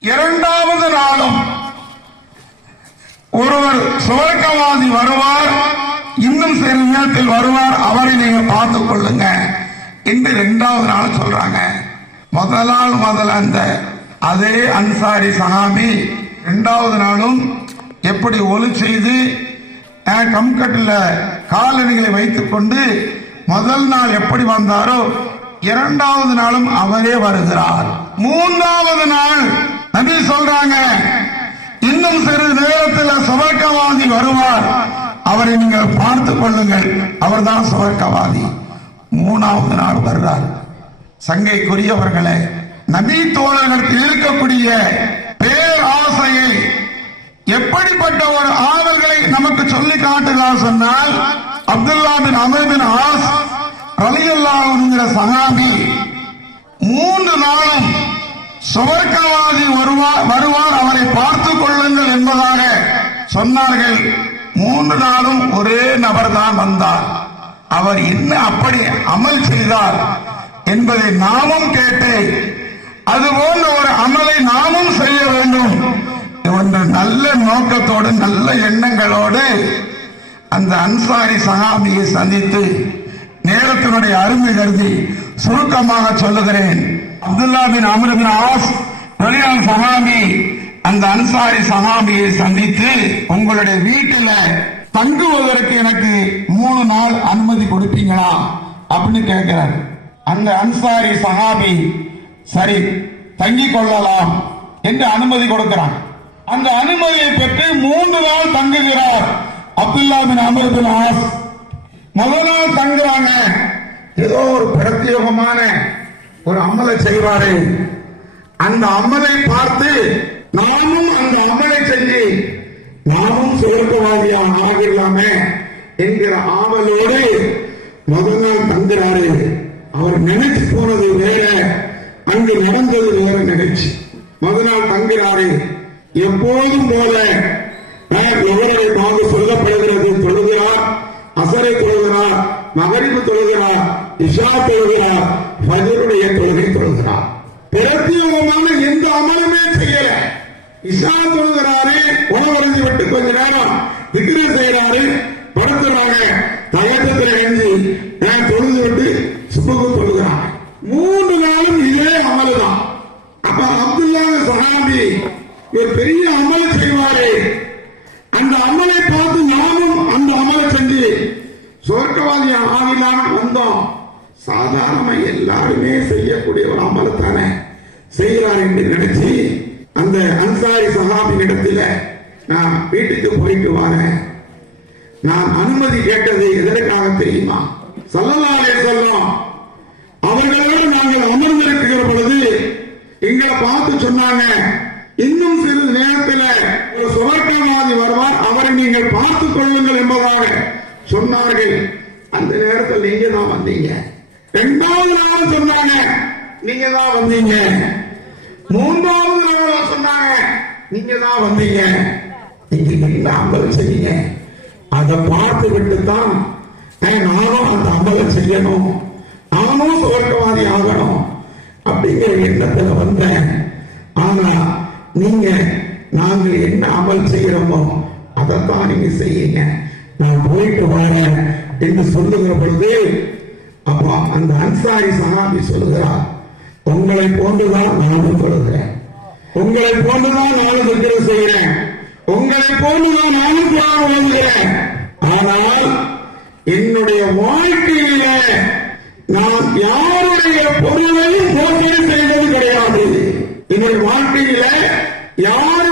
இரண்டாவது நாளும் ஒருவர் சுவர்க்கவாதி வருவார் இன்னும் சில நேரத்தில் வருவார் அவரை நீங்க பார்த்துக் கொள்ளுங்க என்று இரண்டாவது நாள் சொல்றாங்க. முதல் நாள் அந்த அதே அன்சாரி சகாமி இரண்டாவது நாளும் எப்படி ஒலி செய்து அஹ், கம்கட்டில் காலணிகளை வைத்துக் கொண்டு முதல் நாள் எப்படி வந்தாரோ இரண்டாவது நாளும் அவரே வருகிறார். மூன்றாவது நாள் நபி சொல்றாங்க இன்னும் சிறிது நேரத்தில் சுவர்க்கவாதி வருவார். அவரை நீங்கள் பார்த்துக் கொள்ளுங்கள் அவர்தான் சுவர்க்கவாதி. மூணாவது நாள் வர்றார். சங்கைக்குரியவர்களே நபி தோழர்களுக்கு இருக்கக்கூடிய பேராசையை எப்படிப்பட்ட ஒரு ஆவல்களை நமக்கு சொல்லி காட்டுகிறார் சொன்னால் Abdullah bin Amr bin Aas ரலியல்லாஹுங்கிற மூன்று நாளும் சுவர்க்கவாதி வருவார் வருவார் அவரை பார்த்துக் கொள்ளுங்கள் என்பதாக சொன்னார்கள். மூன்று நாளும் ஒரே நபர் தான் வந்தார். அவர் என்ன அப்படி அமல் செய்தார் என்பதை நாமும் கேட்டு அதுபோன்ற ஒரு அமலை நாமும் செய்ய வேண்டும். என்ற நல்ல நோக்கத்தோடு நல்ல எண்ணங்களோடு அந்த அன்சாரி சகாமியை சந்தித்து நேரத்தினுடைய அருமை கருதி சுருக்கமாக சொல்லுகிறேன். அப்துல்லா பின் அமர் ஆஸ் வெளியான் சஹாபி அந்த அன்சாரி சஹாபியை சந்தித்து உங்களுடைய வீட்டில தங்குவதற்கு எனக்கு மூணு நாள் அனுமதி கொடுப்பீங்களா? அப்படின்னு கேட்கிறார். அந்த அன்சாரி சகாபி சரி தங்கிக் கொள்ளலாம் என்று அனுமதி கொடுக்கிறான். அந்த அனுமதியை பெற்று மூன்று நாள் தங்குகிறார் Abdullah bin Amr bin Aas முதல் நாள் தங்குறாங்க ஏதோ ஒரு பிரத்யேகமான ஒரு அமலை செய்வாரு. அந்த அமலை பார்த்து நாமும் அந்த அமலை செஞ்சு நாமும் சுவர்க்கவாதியாக ஆகிடலாமே என்கிற ஆவலோடு முதல் நாள் தங்குறாரு. அவர் நினைச்சு போனது வேற அங்கு நடந்தது வேற நிகழ்ச்சி. முதல் நாள் தங்குறாரு. எப்போதும் போல நான் മകൾ சொர்க்கவாதி ஆகலான்னு வந்தோம். சாதாரண எல்லாருமே செய்யக்கூடிய ஒரு அமலை தானே செய்கிறார் என்று நினைச்சு அந்த அன்சாரி சஹாபின் இடத்துல நான் வீட்டுக்கு போயிட்டு வரேன். நான் அனுமதி கேட்டது எதற்காக தெரியுமா? சல்லல்லாஹு சொல்லும் அவர்களோடு நாங்கள் அமர்ந்திருக்கிற பொழுது எங்களை பார்த்து சொன்னாங்க இன்னும் சிறிது நேரத்தில் ஒரு சுரக்கவாதி வருவார். அவரை நீங்கள் பார்த்துக் கொள்ளுங்கள் என்பதாக சொன்னார்கள். அந்த நேரத்தில் நீங்க தான் வந்தீங்க. ரெண்டாவது நாள் சொன்னாங்க. நீங்க தான் வந்தீங்க. மூன்றாவது நாள் சொன்னாங்க. நீங்க தான் வந்தீங்க. நீங்க என்ன அமல் செய்யுங்க? அதை பார்த்து விட்டு தான் நானும் அந்த அம்பலம் செய்யணும்? நானும் சுவர்க்கவாதி ஆகணும் அப்படிங்கிற எண்ணத்துல வந்தேன். ஆனா நீங்க நாங்கள் என்ன அமல் செய்கிறோமோ அதைத்தான் நீங்க செய்யுங்க. நான் போயிட்டு வரேன் என்று சொல்லுகிற பொழுது அப்பா அந்த அன்சாரி சகாபி சொல்லுகிறார் உங்களை போன்றுதான் நானும் சொல்லுகிறேன் உங்களை போன்றுதான் நானும் விக்கிரம் செய்கிறேன். உங்களை போன்றுதான் நானும் தியானம் வழங்குகிறேன் ஆனால் என்னுடைய வாழ்க்கையிலே நான் யாருடைய பொருளையும் மோசடி செய்தது கிடையாது. என்னுடைய வாழ்க்கையில யார்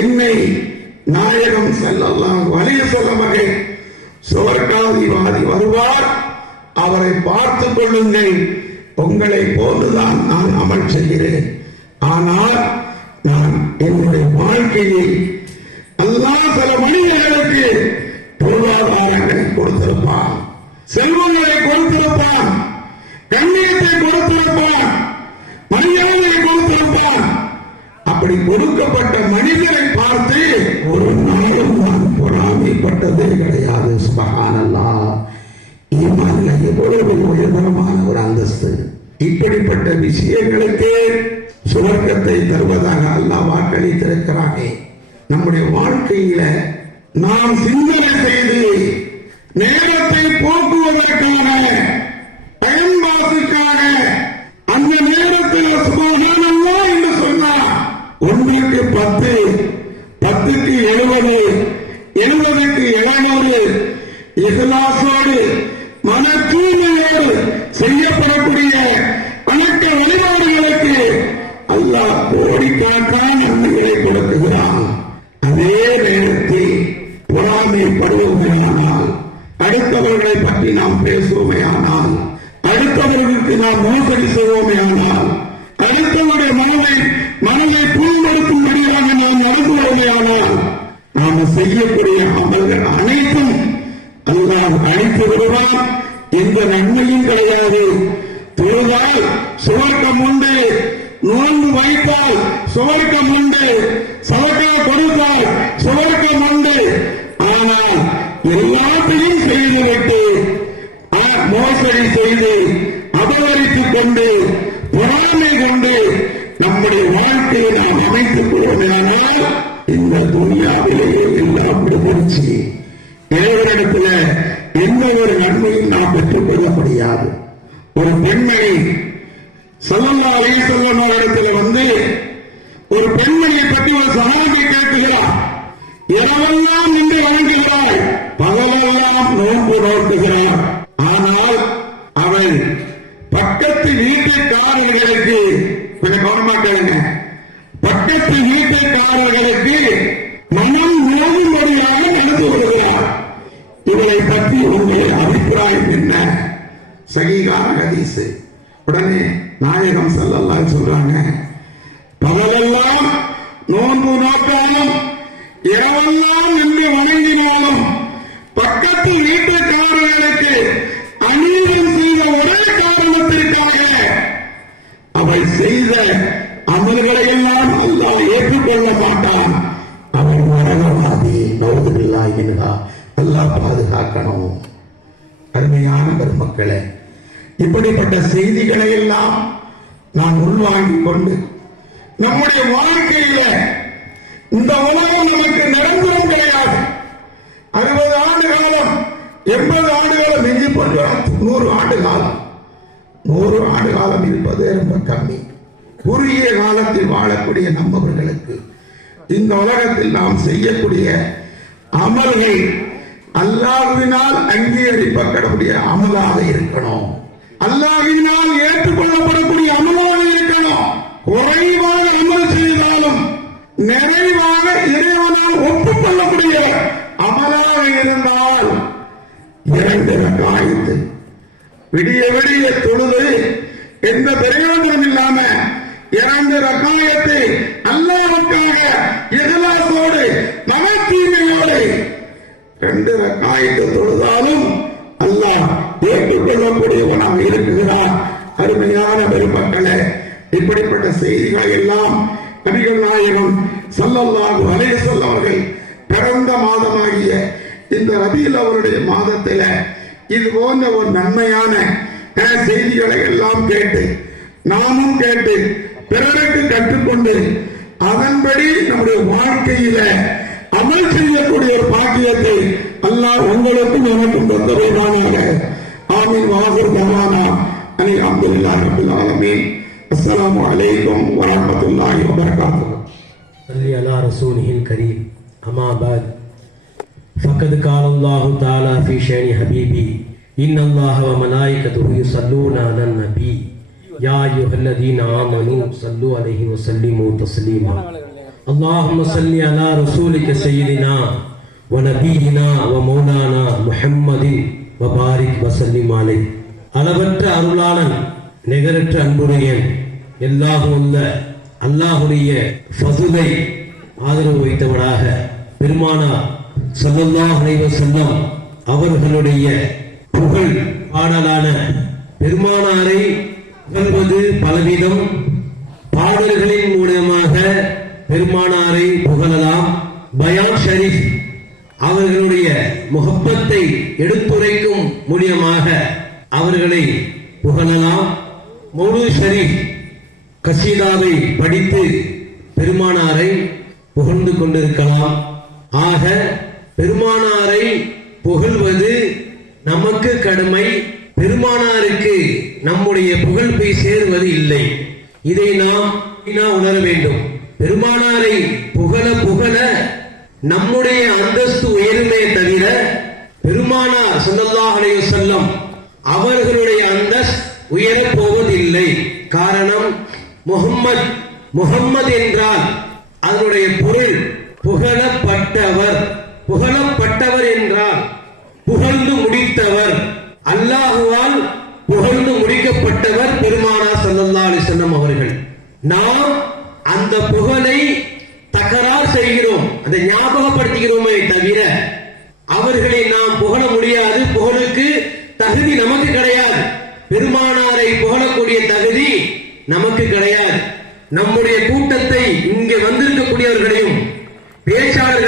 என்னை நாயகம் செல்லலாம் வழியில் செல்ல வகை சுவர்காதிவாதி வருவார் அவரை பார்த்துக் கொள்ளுங்கள். உங்களை போன்றுதான் நான் அமல் செய்கிறேன். ஆனால் நான் என்னுடைய வாழ்க்கையில் அல்லாஹ் சில மனிதர்களுக்கு பொருளாதாரங்களை கொடுத்திருப்பான் செல்வங்களை கொடுத்திருப்பான் கண்ணியத்தை கொடுத்திருப்பான் மரியாதையை கொடுத்திருப்பான் அப்படி கொடுக்கப்பட்ட மனிதரை பார்த்து ஒரு நாளும் நான் பொறாமைப்பட்டதே கிடையாது. சுபகானல்லா. ஈமான்ல எவ்வளவு உயர்தரமான ஒரு அந்தஸ்து. இப்படிப்பட்ட விஷயங்களுக்கு சுவர்க்கத்தை தருவதாக அல்லாஹ் வாக்களித்திருக்கிறானே. நம்முடைய வாழ்க்கையில நாம் சிந்தனை செய்து நேரத்தை போக்குவதற்கான பயன்பாட்டுக்கான அந்த நேரத்தில் சுபகானல்லா ஒன்றுக்கு பத்து பத்துக்கு எழுபது எழுபதுக்கு எழுநூறு இகலாசோடு மன தூய்மையோடு செய்யப்படக்கூடிய கொண்டு நம்முடைய வாழ்க்கையை நாம் அமைத்துக் கொள்வோமேனால் இந்த துணியாவிலேயே எல்லாம் விடுபடுச்சு இறைவனிடத்துல எந்த ஒரு நன்மையும் நாம் பெற்றுக் கொள்ள முடியாது ஒரு பெண்மணி சல்லல்லா அலிசல்லம் இடத்துல வந்து ஒரு பெண்மணியை பற்றி ஒரு சகாபி கேட்கிறார். இரவெல்லாம் நின்று வழங்குகிறாள் பகலெல்லாம் நோன்பு நோக்குகிறார். ஆனால் அவள் பக்கத்து வீட்டுக்காரர்களுக்கு गवर्नमेंट पटे पे कार அவர்களை எல்லாம் ஏற்றுக்கொள்ள மாட்டான் அவன் நரகவாதி நவதுல்லா என்கா எல்லாம் பாதுகாக்கணும். அருமையான பெருமக்களே இப்படிப்பட்ட செய்திகளை எல்லாம் நான் உள்வாங்கிக் கொண்டு நம்முடைய வாழ்க்கையில இந்த உலகம் நமக்கு நிரந்தரம் கிடையாது. அறுபது ஆண்டு காலம் எண்பது ஆண்டு காலம் மிஞ்சி போன்ற நூறு ஆண்டு காலம். நூறு ஆண்டு காலம் இருப்பது ரொம்ப கம்மி. குறுகிய காலத்தில் வாழக்கூடிய நம்மவர்களுக்கு இந்த உலகத்தில் நாம் செய்யக்கூடிய அமல்கள் அல்லாஹ்வினால் அங்கீகரிக்கப்படக்கூடிய அமலாக இருக்கணும். அல்லாஹ்வினால் ஏற்றுக்கொள்ளப்படக்கூடிய அமலாக இருக்கணும். குறைவாக அமல் செய்தாலும் நிறைவாக இறைவனால் ஒப்புக்கொள்ளக்கூடிய அமலாக இருந்தால் இரண்டு ரக்காயத்து. விடிய விடிய தொழுது எந்த பிரயோஜனம் இல்லாம இரண்டு ரகாயத்தை அல்லாவுக்காக எதிலாசோடு நகைத்தீமையோடு ரெண்டு ரக்காயத்தை தொழுதாலும் அல்லாஹ் ஏற்றுக்கொள்ளக்கூடியவனாக இருக்குகிறார். அருமையான பெருமக்களே இப்படிப்பட்ட செய்திகளை எல்லாம் நபிகள் நாயகம் சல்லல்லாஹு அலைஹி வஸல்லம் அவர்கள் பிறந்த மாதமாகிய இந்த ரபியில் அவருடைய மாதத்தில இது போன்ற ஒரு நன்மையான அஹ், செய்திகளை எல்லாம் கேட்டு நாமும் கேட்டு பிறருக்கு கற்றுக்கொண்டு அதன்படி நம்முடைய வாழ்க்கையில அமல் செய்யக்கூடிய ஒரு பாக்கியத்தை அல்லாஹ் உங்களுக்கும் எனக்கும் தந்தருவானாக ஆமீன் வாசல் தவானா அலி அப்துல்லாஹி ரபில் ஆலமீன் அஸ்ஸலாமு அலைக்கும் வரஹ்மத்துல்லாஹி வபரகாத்துஹு صل على رسوله الكريم أما بعد فقد قال الله تعالى في شأن حبيبي إن الله وملائكته يصلون على النبي يا أيها الذين آمنوا صلوا عليه وسلموا تسليما اللهم صل على رسولك سيدنا ونبينا ومولانا محمد وبارك وسلم عليه அளவற்ற அருளாளன் நிகரற்ற அன்புடையன் எல்லாகும் உள்ள அல்லாஹுடைய ஃபதுலை ஆதரவு வைத்தவனாக பெருமானா ஸல்லல்லாஹு அலைஹி வஸல்லம் அவர்களுடைய புகழ் பாடலான பெருமானாரை புகழ்வது பலவிதம் பாடல்களின் மூலமாக பெருமானாரை புகழலாம். பயான் ஷரீஃப் அவர்களுடைய முகப்பத்தை எடுத்துரைக்கும் மூலியமாக அவர்களை புகழலாம். மௌலு ஷரீஃப் கசீதாவை படித்து பெருமானாரை புகழ்ந்து கொண்டிருக்கலாம். ஆக பெருமானாரை புகழ்வது நமக்கு கடமை பெருமானாருக்கு நம்முடைய புகழ் போய் சேருவது இல்லை. இதை நாம் உணர வேண்டும். பெருமானாரை புகழ புகழ நம்முடைய அந்தஸ்து உயருமே தவிர பெருமானார் ஸல்லல்லாஹு செல்லம் அவர்களுடைய அந்தஸ்து உயரப் போவதில்லை. காரணம் முஹம்மத் முகம்மது என்றால் அதனுடைய பொருள் புகழப்பட்டவர். புகழ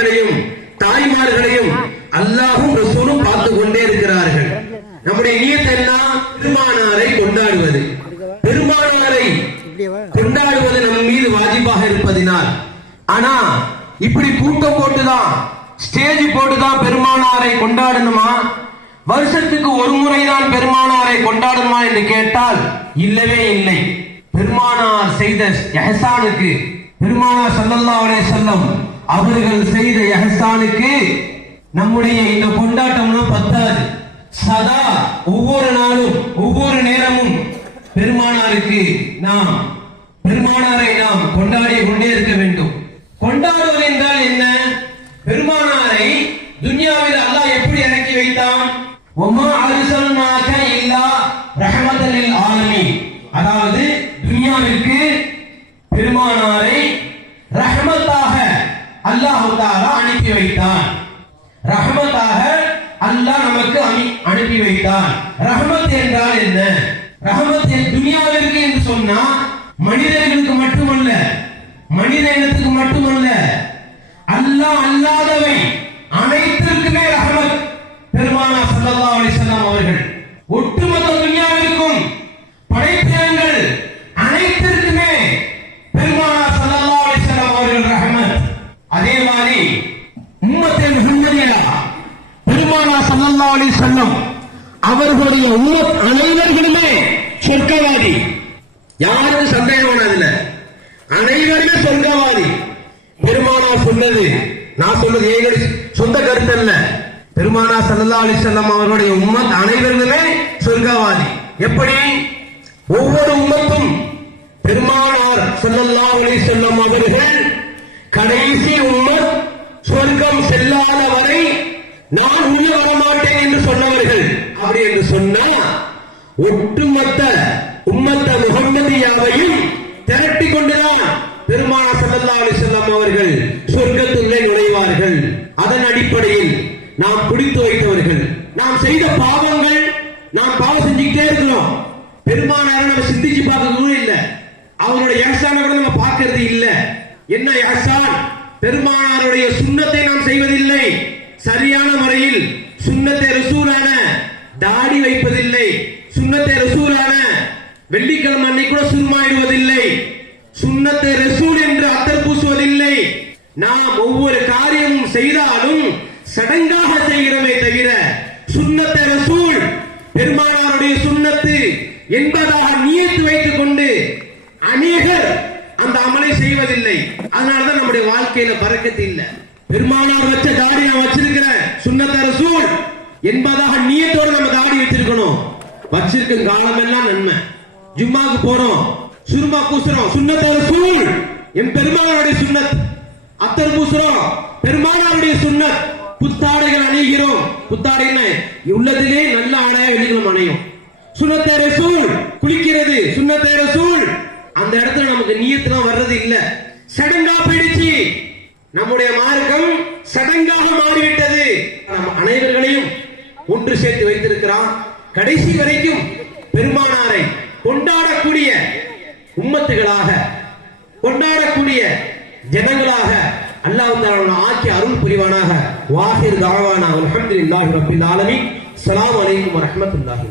பேச்சாளர்களையும் தாய்மார்களையும் அல்லாஹும் ரசூலும் பார்த்து கொண்டே இருக்கிறார்கள். நம்முடைய நியத் என்ன பெருமானாரை கொண்டாடுவது. பெருமானாரை கொண்டாடுவது நம் மீது வாஜிபாக இருப்பதினால். ஆனா இப்படி கூட்டம் போட்டுதான் ஸ்டேஜ் போட்டுதான் பெருமானாரை கொண்டாடணுமா? வருஷத்துக்கு ஒரு முறைதான் பெருமானாரை கொண்டாடணுமா என்று கேட்டால் இல்லவே இல்லை. பெருமானார் செய்த எஹசானுக்கு பெருமானார் சல்லல்லா அலே செல்லம் அவர்கள் செய்த எஹசானுக்கு நம்முடைய இந்த கொண்டாட்டம்லாம் பத்தாது. சதா ஒவ்வொரு நாளும் ஒவ்வொரு நேரமும் பெருமானாருக்கு நாம் பெருமானாரை நாம் கொண்டாடி கொண்டே இருக்க வேண்டும். கொண்டாடுவது என்றால் என்ன? பெருமானாரை துன்யாவில் அல்லாஹ் எப்படி இறக்கி வைத்தான்? ஒமா அரிசல்னாக இல்லா ரஹமதலில் ஆலமி அதாவது துன்யாவிற்கு பெருமானாரை ரஹமத் அல்லாஹ் தாலா அனுப்பி வைத்தான். ரஹமத்தாக அல்லாஹ் நமக்கு அனுப்பி வைத்தான். ரஹமத் என்றால் என்ன? ரஹமத் என் துனியாவிற்கு என்று சொன்னா மனிதர்களுக்கு மட்டுமல்ல மனித இனத்துக்கு மட்டுமல்ல அல்லாஹ் அல்லாதவை அனைத்திற்குமே ரஹமத். பெருமானா சல்லா அலிசல்லாம் அவர்கள் ஒட்டுமொத்த துனியாவிற்கும் பெருமானா ஸல்லல்லாஹு அலைஹி அவர்களுடைய உம்மத் அனைவர்களுமே சொர்க்கவாதி. யாரும் சந்தேகம் வேணாம் அதுல அனைவருமே சொர்க்கவாதி. பெருமானா சொன்னது நான் சொன்னது எங்கள் சொந்த கருத்து அல்ல. பெருமானா சல்லா அலி செல்லம் அவர்களுடைய உம்மத் அனைவருமே சொர்க்கவாதி. எப்படி? ஒவ்வொரு உம்மத்தும் பெருமானார் ஸல்லல்லாஹு அலி செல்லம் அவர்கள் கடைசி உம்மத் சொர்க்கம் செல்லாத வரை நான் உள்ள வரமாட்டேன் என்று சொன்னவர்கள் அப்படி என்று சொன்னா ஒட்டுமொத்த உம்மத்த முகம்மதியாவையும் திரட்டி கொண்டுதான் பெருமானா ஸல்லல்லாஹு அலைஹி செல்லம் அவர்கள் சொர்க்கத்துள்ளே நுழைவார்கள். அதன் அடிப்படையில் நாம் பிடித்து வைத்தவர்கள். நாம் செய்த பாவங்கள் நாம் பாவம் செஞ்சுக்கிட்டே இருக்கிறோம். பெருமானாரை நம்ம சிந்திச்சு பார்க்க இல்ல. அவருடைய எஹசான கூட நம்ம பார்க்கறது இல்ல. என்ன எஹசான்? பெருமானாருடைய சுண்ணத்தை நாம் செய்வதில்லை. சரியான முறையில் சுண்ணத்தை ரசூலான தாடி வைப்பதில்லை. சுண்ணத்தை ரசூலான வெள்ளிக்கிழமை அன்னைக்கு கூட சுருமாயிடுவதில்லை. சுண்ணத்தை ரசூல் என்று அத்தர் பூசுவதில்லை. நாம் ஒவ்வொரு காரியமும் செய்தாலும் சடங்காக செய்கிறோமே தவிர சுண்ணத்தை ரசூல் பெருமானாருடைய சுண்ணத்து என்பதாக நியத்து வைத்துக் கொண்டு அநேகர் அந்த அமலை செய்வதில்லை. அதனாலதான் நம்முடைய வாழ்க்கையில பறக்கத்து இல்லை. பெருமானார் வச்ச தாடி நான் வச்சிருக்கிறேன் சுண்ணத்த ரசூல் என்பதாக நியத்தோடு நம்ம தாடி வச்சிருக்கணும். வச்சிருக்கும் காலமெல்லாம் நன்மை. ஜும்மாக்கு போறோம். சுருமா பூசுறோம் சுண்ணத்தோட சூழ். என் பெருமானாருடைய சுண்ணத். அத்தர் பூசுறோம். பெருமானாருடைய சுண்ணத். புத்தாடைகள் அணிகிறோம். புத்தாடைகள் உள்ளதிலே நல்ல ஆடையா வெளிகளும் அணையும். சுண்ணத்தேர சூழ். குளிக்கிறது. சுண்ணத்தேர சூழ். அந்த இடத்துல நமக்கு நீயத்துலாம் வர்றது இல்ல. சடங்கா போயிடுச்சு. நம்முடைய மார்க்கம் சடங்காக மாறிவிட்டது. நம் அனைவர்களையும் ஒன்று சேர்த்து வைத்திருக்கிறான். கடைசி வரைக்கும் பெருமானாரை கொண்டாடக்கூடிய உம்மத்துகளாக கொண்டாடக்கூடிய ஜனங்களாக அல்லாஹ் ஆக்கி அருள் புரிவானாக. வாஹிர் தாவானா அல்ஹம்துலில்லாஹி ரப்பில் ஆலமீன். ஸலாம் அலைக்கும் வரமத்துல்லாஹி